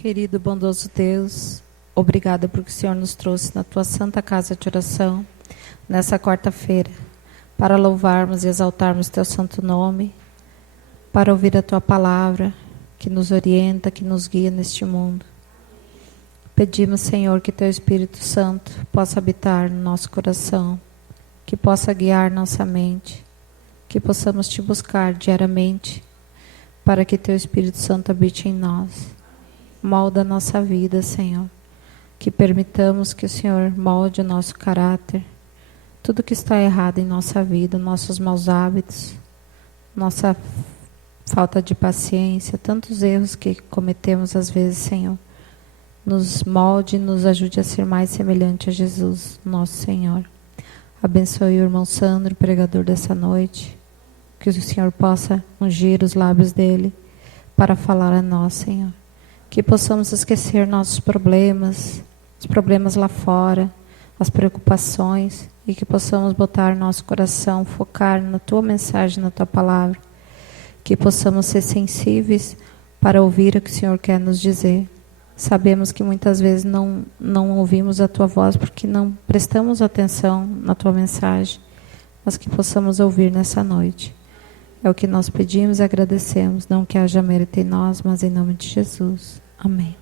Querido bondoso Deus, obrigada porque o Senhor nos trouxe na tua santa casa de oração, nessa quarta-feira, para louvarmos e exaltarmos teu santo nome, para ouvir a tua palavra, que nos orienta, que nos guia neste mundo. Pedimos, Senhor, que teu Espírito Santo possa habitar no nosso coração, que possa guiar nossa mente, que possamos te buscar diariamente, para que teu Espírito Santo habite em nós. Molda a nossa vida, Senhor. Que permitamos que o Senhor molde o nosso caráter. Tudo que está errado em nossa vida, nossos maus hábitos, nossa falta de paciência, tantos erros que cometemos às vezes, Senhor. Nos molde e nos ajude a ser mais semelhante a Jesus, nosso Senhor. Abençoe o irmão Sandro, pregador dessa noite. Que o Senhor possa ungir os lábios dele para falar a nós, Senhor. Que possamos esquecer nossos problemas, os problemas lá fora, as preocupações, e que possamos botar nosso coração, focar na tua mensagem, na tua palavra. Que possamos ser sensíveis para ouvir o que o Senhor quer nos dizer. Sabemos que muitas vezes não ouvimos a tua voz porque não prestamos atenção na tua mensagem, mas que possamos ouvir nessa noite. É o que nós pedimos e agradecemos, não que haja mérito em nós, mas em nome de Jesus. Amém.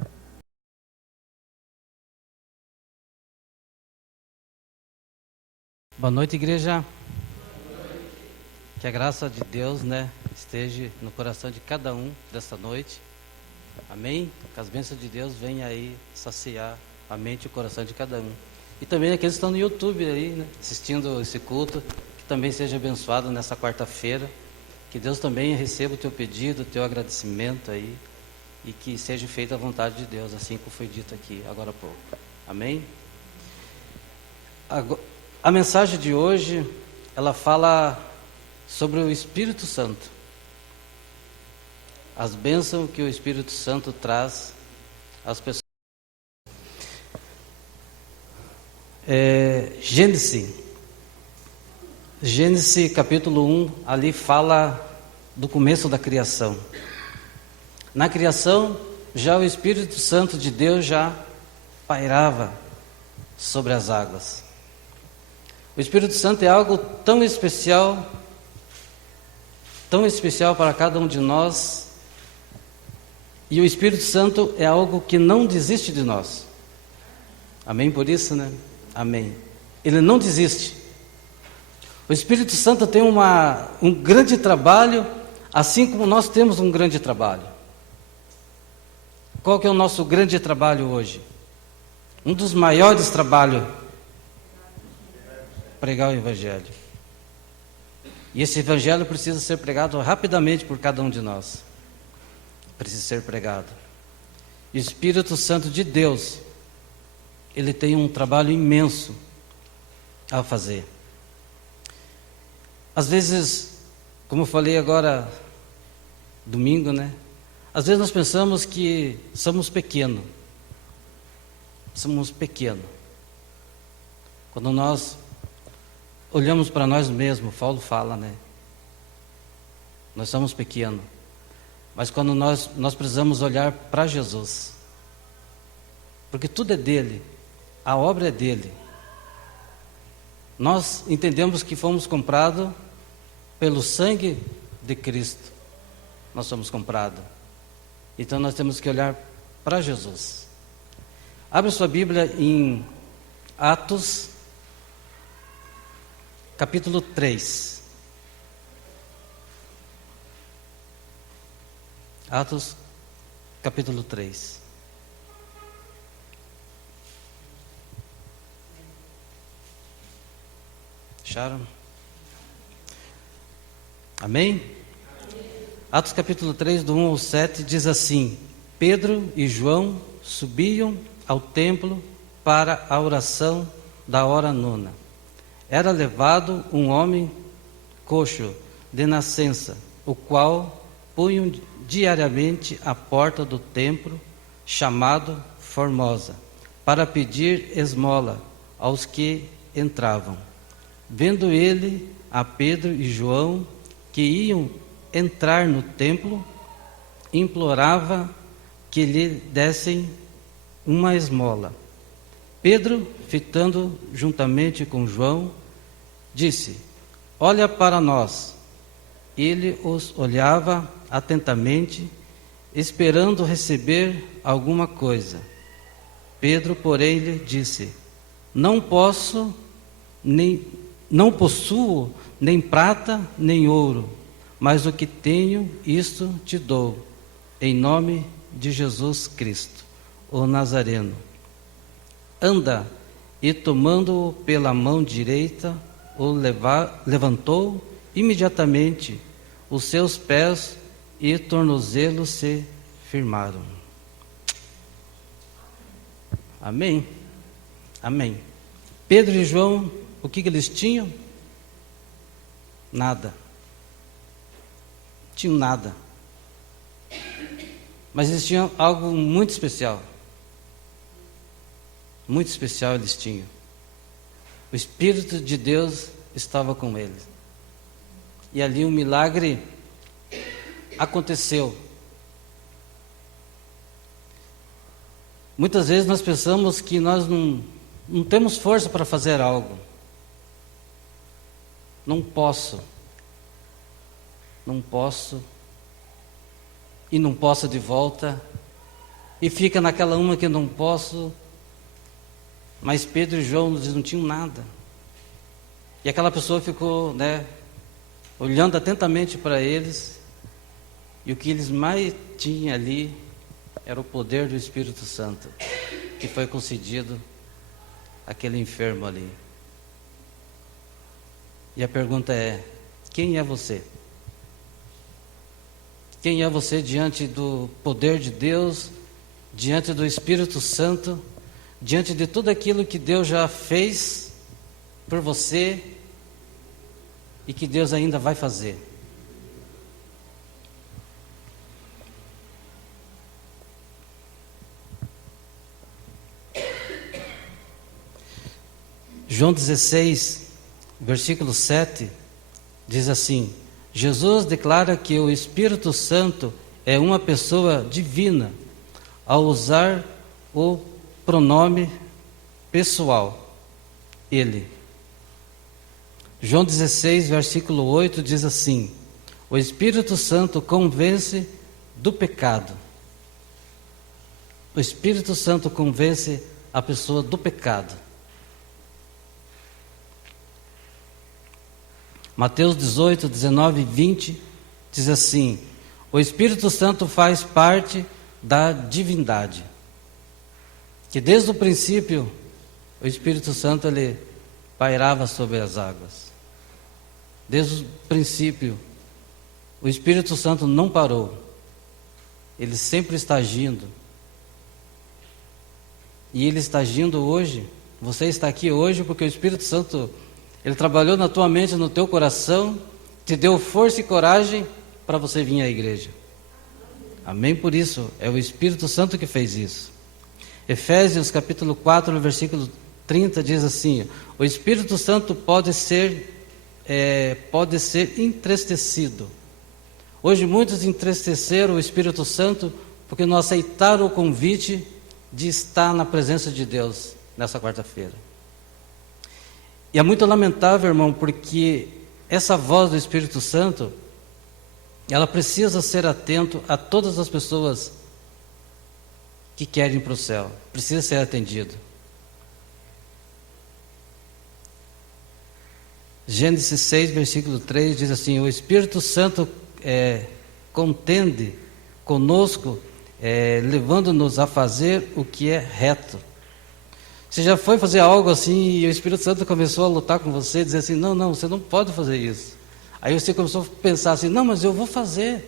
Boa noite, igreja. Que a graça de Deus, esteja no coração de cada um desta noite. Amém? Que as bênçãos de Deus venham aí saciar a mente e o coração de cada um. E também aqueles que estão no YouTube aí, assistindo esse culto, que também seja abençoado nessa quarta-feira. Que Deus também receba o teu pedido, o teu agradecimento aí, e que seja feita a vontade de Deus, assim como foi dito aqui agora há pouco. Amém? A mensagem de hoje, ela fala sobre o Espírito Santo. As bênçãos que o Espírito Santo traz às pessoas. Gênesis capítulo 1, ali fala do começo da criação. Na criação, já o Espírito Santo de Deus já pairava sobre as águas. O Espírito Santo é algo tão especial para cada um de nós. E o Espírito Santo é algo que não desiste de nós. Amém por isso, Amém. Ele não desiste. O Espírito Santo tem um grande trabalho, assim como nós temos um grande trabalho. Qual que é o nosso grande trabalho hoje? Um dos maiores trabalhos, pregar o Evangelho. E esse Evangelho precisa ser pregado rapidamente por cada um de nós. Precisa ser pregado. E o Espírito Santo de Deus, ele tem um trabalho imenso a fazer. Às vezes, como eu falei agora, domingo, Às vezes nós pensamos que somos pequenos. Somos pequenos. Quando nós olhamos para nós mesmos, Paulo fala, Nós somos pequenos. Mas quando nós precisamos olhar para Jesus. Porque tudo é dele. A obra é dele. Nós entendemos que fomos comprados pelo sangue de Cristo. Nós somos comprados. Então nós temos que olhar para Jesus. Abre sua Bíblia em Atos, capítulo 3. Atos, capítulo 3. Acharam? Amém? Atos capítulo 3, do 1 ao 7, diz assim: Pedro e João subiam ao templo para a oração da hora nona. Era levado um homem coxo de nascença, o qual punham diariamente à porta do templo, chamado Formosa, para pedir esmola aos que entravam. Vendo ele a Pedro e João, que iam entrar no templo, implorava que lhe dessem uma esmola. Pedro, fitando juntamente com João, disse: olha para nós. Ele os olhava atentamente, esperando receber alguma coisa. Pedro, porém, lhe disse: não possuo nem prata nem ouro, mas o que tenho, isto te dou, em nome de Jesus Cristo, o Nazareno. Anda. E tomando-o pela mão direita, o levantou imediatamente. Os seus pés e tornozelos se firmaram. Amém? Amém. Pedro e João, o que eles tinham? Nada. Tinham nada. Mas eles tinham algo muito especial. Muito especial eles tinham. O Espírito de Deus estava com eles. E ali um milagre aconteceu. Muitas vezes nós pensamos que nós não temos força para fazer algo. Não posso. E não posso de volta. E fica naquela uma que não posso. Mas Pedro e João eles não tinham nada. E aquela pessoa ficou, olhando atentamente para eles. E o que eles mais tinham ali era o poder do Espírito Santo, que foi concedido àquele enfermo ali. E a pergunta é: quem é você? Quem é você diante do poder de Deus, diante do Espírito Santo, diante de tudo aquilo que Deus já fez por você e que Deus ainda vai fazer? João 16, versículo 7, diz assim: Jesus declara que o Espírito Santo é uma pessoa divina, ao usar o pronome pessoal, ele. João 16, versículo 8 diz assim: o Espírito Santo convence do pecado. O Espírito Santo convence a pessoa do pecado. Mateus 18, 19 e 20 diz assim: o Espírito Santo faz parte da divindade. Que desde o princípio o Espírito Santo ele pairava sobre as águas. Desde o princípio o Espírito Santo não parou. Ele sempre está agindo. E ele está agindo hoje. Você está aqui hoje porque o Espírito Santo ele trabalhou na tua mente, no teu coração, te deu força e coragem para você vir à igreja. Amém? Por isso, é o Espírito Santo que fez isso. Efésios capítulo 4, versículo 30 diz assim: o Espírito Santo pode ser entristecido. Hoje muitos entristeceram o Espírito Santo porque não aceitaram o convite de estar na presença de Deus nessa quarta-feira. E é muito lamentável, irmão, porque essa voz do Espírito Santo, ela precisa ser atento a todas as pessoas que querem ir para o céu. Precisa ser atendido. Gênesis 6, versículo 3 diz assim: o Espírito Santo contende conosco, levando-nos a fazer o que é reto. Você já foi fazer algo assim e o Espírito Santo começou a lutar com você, dizer assim: não, você não pode fazer isso. Aí você começou a pensar assim: não, mas eu vou fazer.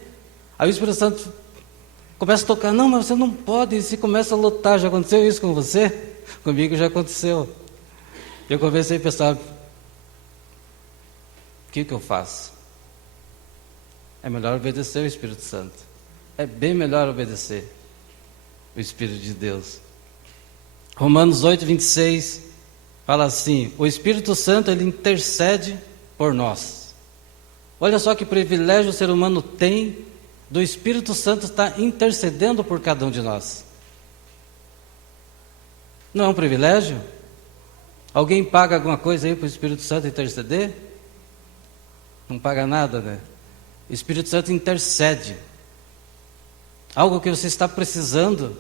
Aí o Espírito Santo começa a tocar: não, mas você não pode. E você começa a lutar. Já aconteceu isso com você? Comigo já aconteceu. Eu comecei a pensar: o que eu faço? É melhor obedecer o Espírito Santo. É bem melhor obedecer o Espírito de Deus. Romanos 8, 26 fala assim: o Espírito Santo ele intercede por nós. Olha só que privilégio o ser humano tem do Espírito Santo estar intercedendo por cada um de nós. Não é um privilégio? Alguém paga alguma coisa aí para o Espírito Santo interceder? Não paga nada, né? O Espírito Santo intercede. Algo que você está precisando,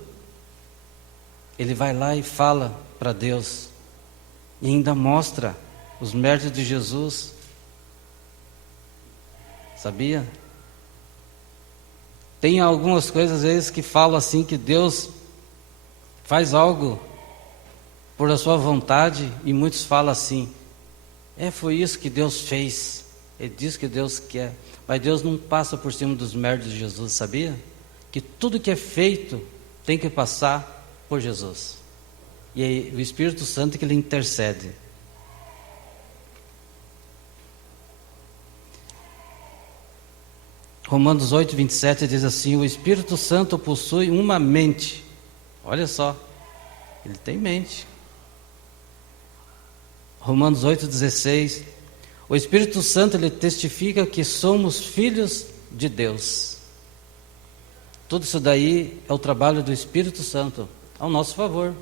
ele vai lá e fala para Deus. E ainda mostra os méritos de Jesus. Sabia? Tem algumas coisas às vezes que falam assim que Deus faz algo por a sua vontade, e muitos falam assim: foi isso que Deus fez, é disso que Deus quer. Mas Deus não passa por cima dos méritos de Jesus, sabia? Que tudo que é feito tem que passar por Jesus. E aí, o Espírito Santo que ele intercede. Romanos 8, 27 diz assim: o Espírito Santo possui uma mente. Olha só, ele tem mente. Romanos 8, 16. O Espírito Santo ele testifica que somos filhos de Deus. Tudo isso daí é o trabalho do Espírito Santo ao nosso favor.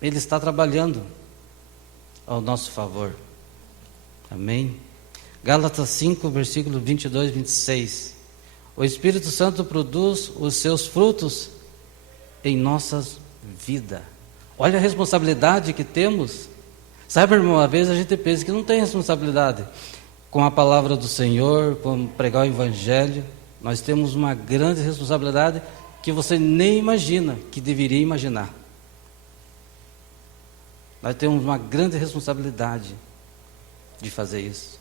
Ele está trabalhando ao nosso favor. Amém? Gálatas 5, versículo 22, 26. O Espírito Santo produz os seus frutos em nossas vidas. Olha a responsabilidade que temos. Sabe, irmão, às vezes a gente pensa que não tem responsabilidade com a palavra do Senhor, com pregar o Evangelho. Nós temos uma grande responsabilidade que você nem imagina, que deveria imaginar. Nós temos uma grande responsabilidade de fazer isso.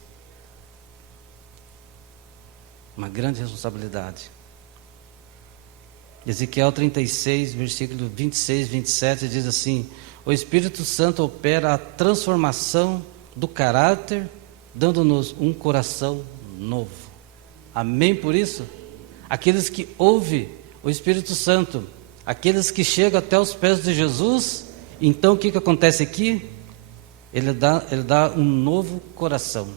Uma grande responsabilidade. Ezequiel 36, versículo 26, 27 diz assim: o Espírito Santo opera a transformação do caráter, dando-nos um coração novo. Amém por isso? Aqueles que ouvem o Espírito Santo, aqueles que chegam até os pés de Jesus, então o que acontece aqui? Ele dá um novo coração.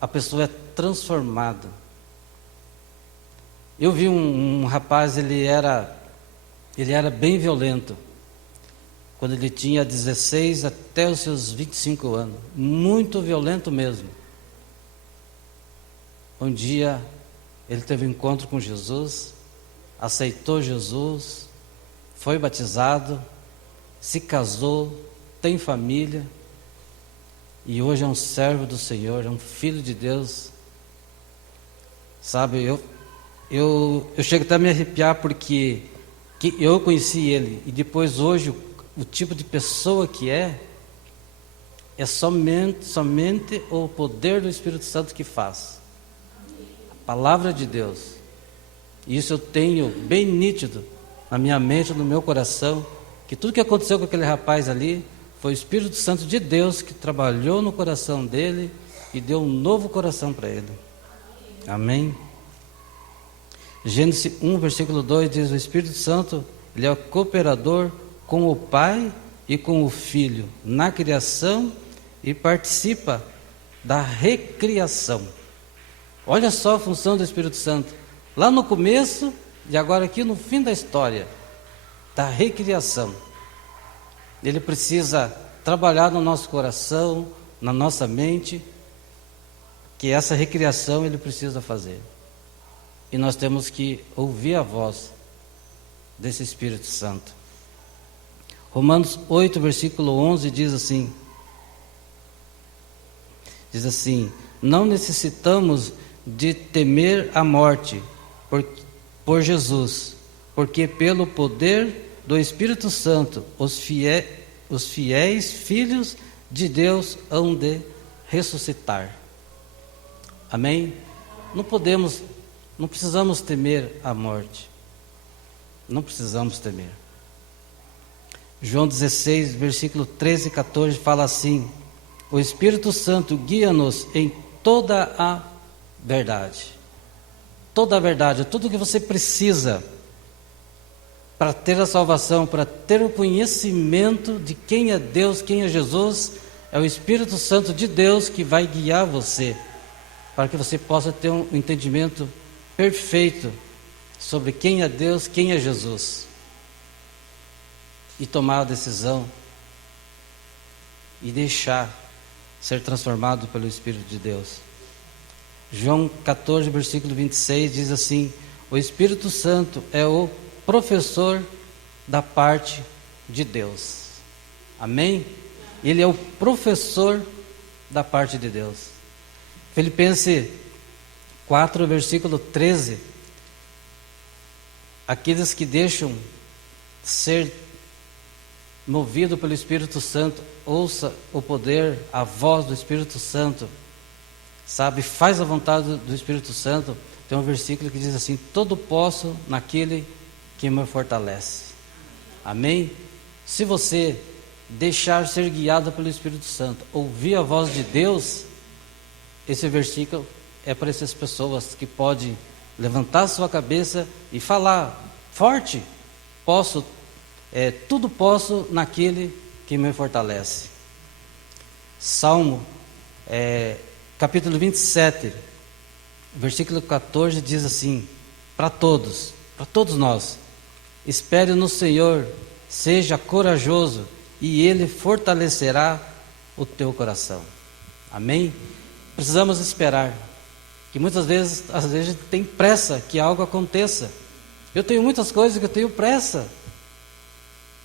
A pessoa é transformada. Eu vi um rapaz, ele era bem violento, quando ele tinha 16 até os seus 25 anos, muito violento mesmo. Um dia ele teve um encontro com Jesus, aceitou Jesus, foi batizado, se casou, tem família, e hoje é um servo do Senhor, é um filho de Deus. Sabe, eu chego até a me arrepiar porque eu conheci ele, e depois hoje o tipo de pessoa que é somente o poder do Espírito Santo que faz. A palavra de Deus. Isso eu tenho bem nítido na minha mente, no meu coração, que tudo que aconteceu com aquele rapaz ali foi o Espírito Santo de Deus que trabalhou no coração dele e deu um novo coração para ele. Amém? Gênesis 1, versículo 2 diz: o Espírito Santo, ele é o cooperador com o Pai e com o Filho na criação e participa da recriação. Olha só a função do Espírito Santo, lá no começo e agora aqui no fim da história, da recriação. Ele precisa trabalhar no nosso coração, na nossa mente, que essa recriação ele precisa fazer. E nós temos que ouvir a voz desse Espírito Santo. Romanos 8, versículo 11 diz assim: não necessitamos de temer a morte por Jesus, porque pelo poder do Espírito Santo os fiéis filhos de Deus hão de ressuscitar. Amém? Não precisamos temer a morte. Não precisamos temer. João 16, versículo 13 e 14 fala assim: o Espírito Santo guia-nos em toda a verdade. Toda a verdade, tudo o que você precisa para ter a salvação, para ter o conhecimento de quem é Deus, quem é Jesus, é o Espírito Santo de Deus que vai guiar você para que você possa ter um entendimento perfeito sobre quem é Deus, quem é Jesus, e tomar a decisão e deixar ser transformado pelo Espírito de Deus. João 14, versículo 26 diz assim: o Espírito Santo é o professor da parte de Deus. Amém? Ele é o professor da parte de Deus. Filipenses 4, versículo 13: aqueles que deixam ser movido pelo Espírito Santo, ouça o poder, a voz do Espírito Santo, sabe, faz a vontade do Espírito Santo. Tem um versículo que diz assim: tudo posso naquele que me fortalece. Amém? Se você deixar ser guiado pelo Espírito Santo, ouvir a voz de Deus, esse versículo é para essas pessoas que podem levantar sua cabeça e falar forte: posso, tudo posso naquele que me fortalece. Salmo capítulo 27, versículo 14 diz assim, para todos nós: espere no Senhor, seja corajoso, e Ele fortalecerá o teu coração. Amém? Precisamos esperar, que muitas vezes, às vezes, a gente tem pressa que algo aconteça. Eu tenho muitas coisas que eu tenho pressa.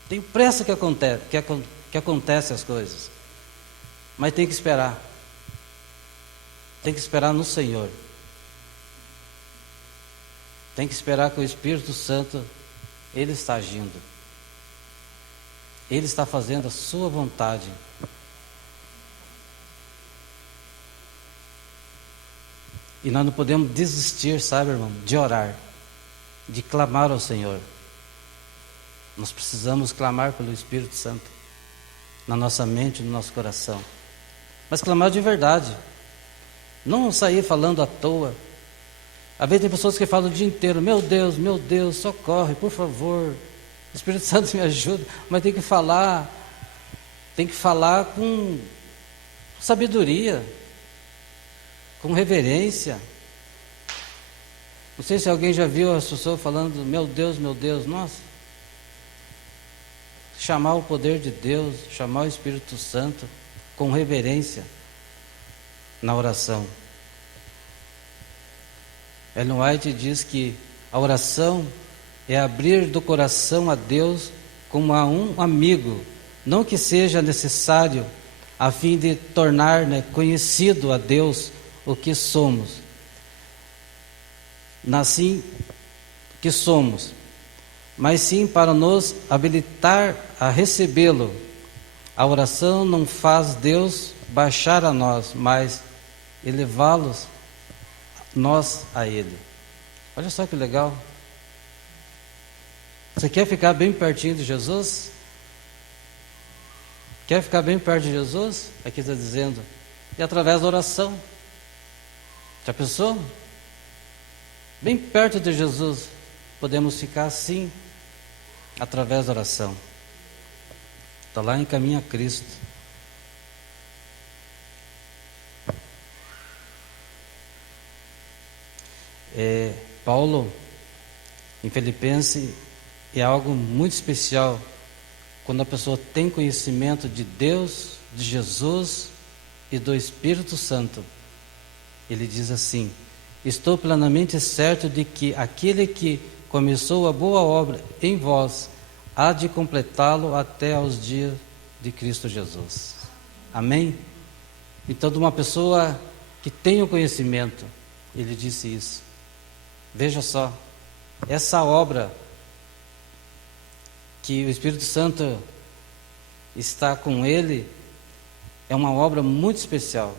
Tenho pressa que acontece as coisas. Mas tem que esperar. Tem que esperar no Senhor. Tem que esperar que o Espírito Santo, Ele está agindo. Ele está fazendo a sua vontade. E nós não podemos desistir, sabe, irmão, de orar, de clamar ao Senhor. Nós precisamos clamar pelo Espírito Santo na nossa mente, no nosso coração. Mas clamar de verdade. Não sair falando à toa. Às vezes tem pessoas que falam o dia inteiro: meu Deus, socorre, por favor, o Espírito Santo me ajuda. Mas tem que falar com sabedoria, com reverência. Não sei se alguém já viu as pessoas falando: meu Deus, nossa. Chamar o poder de Deus, chamar o Espírito Santo com reverência na oração. Ellen White diz que a oração é abrir do coração a Deus como a um amigo, não que seja necessário a fim de tornar conhecido a Deus o que somos, assim que somos, mas sim para nos habilitar a recebê-lo. A oração não faz Deus baixar a nós, mas elevá-los nós a Ele. Olha só que legal. Você quer ficar bem pertinho de Jesus? Quer ficar bem perto de Jesus? Aqui está dizendo, e através da oração. Já pensou? Bem perto de Jesus, podemos ficar assim, através da oração. Está lá em Caminho a Cristo. Paulo, em Filipenses, é algo muito especial quando a pessoa tem conhecimento de Deus, de Jesus e do Espírito Santo. Ele diz assim: estou plenamente certo de que aquele que começou a boa obra em vós há de completá-lo até aos dias de Cristo Jesus. Amém? Então, de uma pessoa que tem o conhecimento, ele disse isso. Veja só, essa obra que o Espírito Santo está com ele é uma obra muito especial,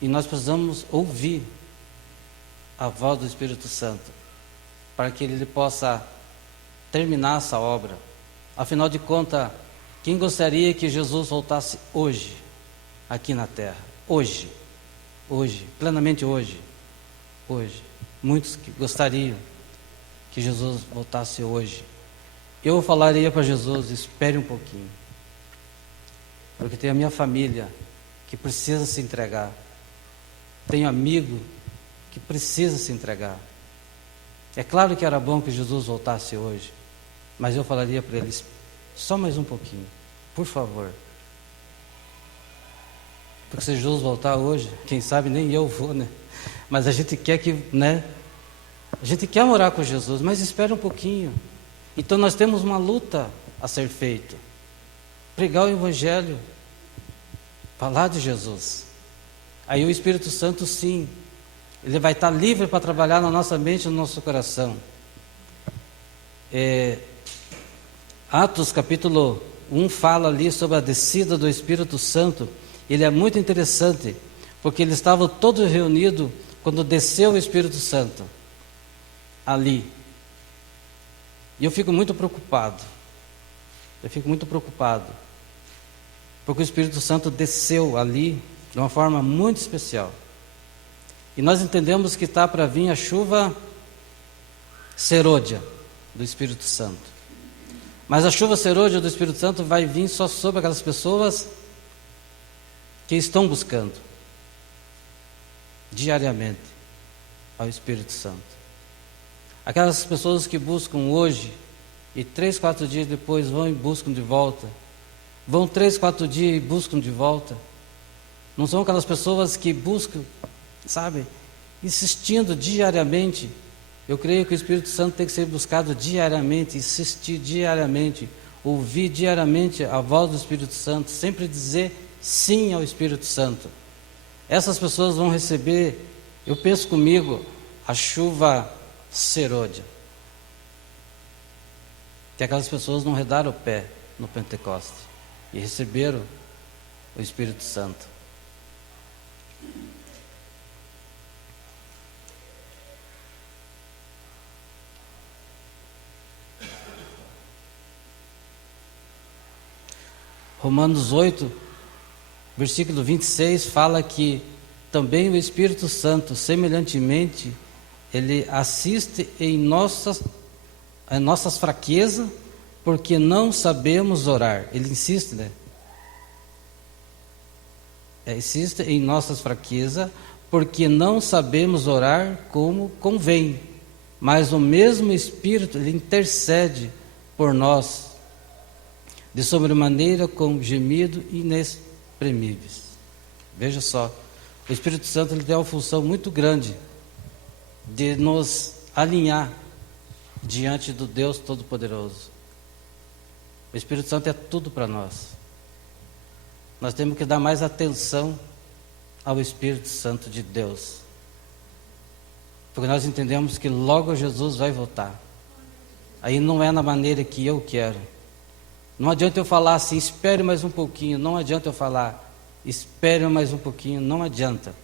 e nós precisamos ouvir a voz do Espírito Santo para que ele possa terminar essa obra. Afinal de contas, quem gostaria que Jesus voltasse hoje aqui na terra? Hoje, plenamente hoje. Muitos que gostariam que Jesus voltasse hoje. Eu falaria para Jesus: espere um pouquinho, porque tem a minha família que precisa se entregar, tenho amigo que precisa se entregar. É claro que era bom que Jesus voltasse hoje, mas eu falaria para eles, só mais um pouquinho, por favor. Porque se Jesus voltar hoje, quem sabe nem eu vou, né? Mas a gente quer que, né? A gente quer morar com Jesus, mas espera um pouquinho. Então nós temos uma luta a ser feita. Pregar o Evangelho, falar de Jesus. Aí o Espírito Santo, sim, ele vai estar livre para trabalhar na nossa mente e no nosso coração. Atos capítulo 1 fala ali sobre a descida do Espírito Santo. Ele é muito interessante, porque eles estavam todos reunidos quando desceu o Espírito Santo ali. E eu fico muito preocupado. Porque o Espírito Santo desceu ali de uma forma muito especial. E nós entendemos que está para vir a chuva serôdia do Espírito Santo. Mas a chuva serôdia do Espírito Santo vai vir só sobre aquelas pessoas que estão buscando diariamente ao Espírito Santo. Aquelas pessoas que buscam hoje e 3, 4 dias depois vão e buscam de volta. Vão 3, 4 dias e buscam de volta. Não são aquelas pessoas que buscam, sabe, insistindo diariamente. Eu creio que o Espírito Santo tem que ser buscado diariamente, insistir diariamente, ouvir diariamente a voz do Espírito Santo, sempre dizer sim ao Espírito Santo. Essas pessoas vão receber, eu penso comigo, a chuva serôdia. Que aquelas pessoas não redaram o pé no Pentecoste e receberam o Espírito Santo. Romanos 8, versículo 26, fala que também o Espírito Santo, semelhantemente, ele assiste em nossas fraquezas, porque não sabemos orar. Ele insiste, né? Insiste em nossas fraquezas, porque não sabemos orar como convém. Mas o mesmo Espírito, ele intercede por nós, de sobremaneira com gemido inexprimíveis. Veja só, o Espírito Santo ele tem uma função muito grande de nos alinhar diante do Deus Todo-Poderoso. O Espírito Santo é tudo para nós. Nós temos que dar mais atenção ao Espírito Santo de Deus, porque nós entendemos que logo Jesus vai voltar. Aí não é na maneira que eu quero. Não adianta eu falar assim, espere mais um pouquinho. Não adianta eu falar, espere mais um pouquinho. Não adianta.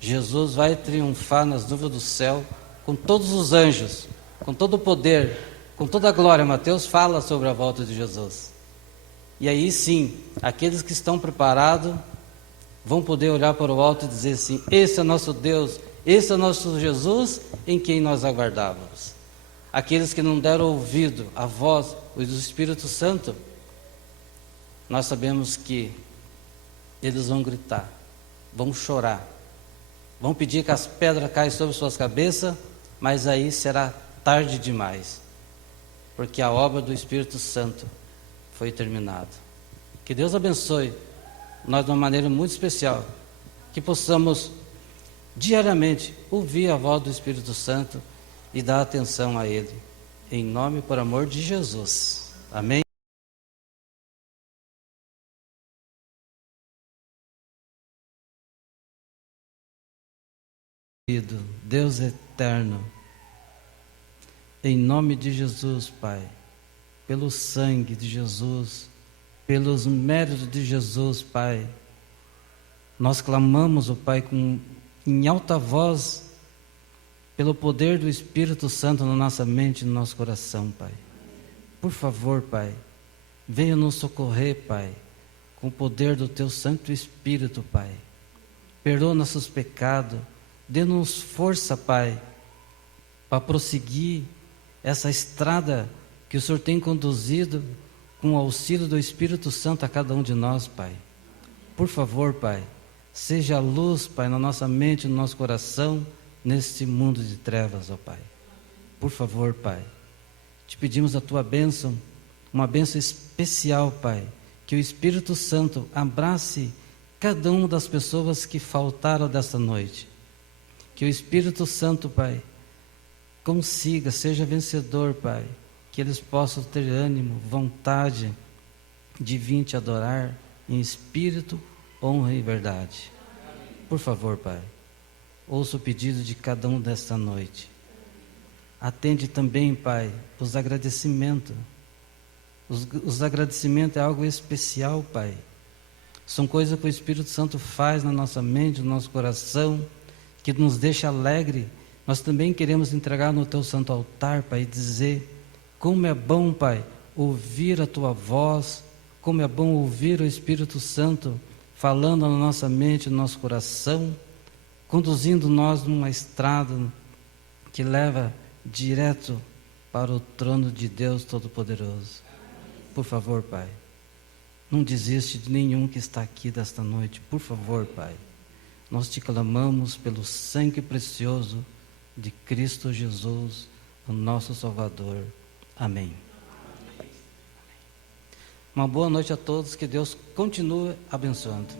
Jesus vai triunfar nas nuvens do céu com todos os anjos, com todo o poder, com toda a glória. Mateus fala sobre a volta de Jesus. E aí sim, aqueles que estão preparados vão poder olhar para o alto e dizer assim: esse é nosso Deus, esse é nosso Jesus em quem nós aguardávamos. Aqueles que não deram ouvido à voz do Espírito Santo, nós sabemos que eles vão gritar, vão chorar, vão pedir que as pedras caem sobre suas cabeças, mas aí será tarde demais, porque a obra do Espírito Santo foi terminada. Que Deus abençoe nós de uma maneira muito especial, que possamos diariamente ouvir a voz do Espírito Santo e dar atenção a Ele, em nome e por amor de Jesus. Amém? Deus eterno, em nome de Jesus, Pai, pelo sangue de Jesus, pelos méritos de Jesus, Pai, nós clamamos, ó Pai, em alta voz, pelo poder do Espírito Santo na nossa mente e no nosso coração, Pai. Por favor, Pai, venha nos socorrer, Pai, com o poder do Teu Santo Espírito, Pai. Perdoa nossos pecados, dê-nos força, Pai, para prosseguir essa estrada que o Senhor tem conduzido com o auxílio do Espírito Santo a cada um de nós, Pai. Por favor, Pai, seja a luz, Pai, na nossa mente, no nosso coração, neste mundo de trevas, ó Pai. Por favor, Pai, te pedimos a tua bênção, uma bênção especial, Pai, que o Espírito Santo abrace cada uma das pessoas que faltaram desta noite. Que o Espírito Santo, Pai, consiga, seja vencedor, Pai, que eles possam ter ânimo, vontade de vir te adorar em espírito, honra e verdade. Por favor, Pai, ouça o pedido de cada um desta noite. Atende também, Pai, os agradecimentos. Os agradecimentos é algo especial, Pai. São coisas que o Espírito Santo faz na nossa mente, no nosso coração, que nos deixa alegre. Nós também queremos entregar no Teu santo altar, Pai, e dizer como é bom, Pai, ouvir a Tua voz, como é bom ouvir o Espírito Santo falando na nossa mente, no nosso coração, conduzindo nós numa estrada que leva direto para o trono de Deus Todo-Poderoso. Por favor, Pai, não desiste de nenhum que está aqui desta noite. Por favor, Pai, nós te clamamos pelo sangue precioso de Cristo Jesus, o nosso Salvador. Amém. Uma boa noite a todos, que Deus continue abençoando.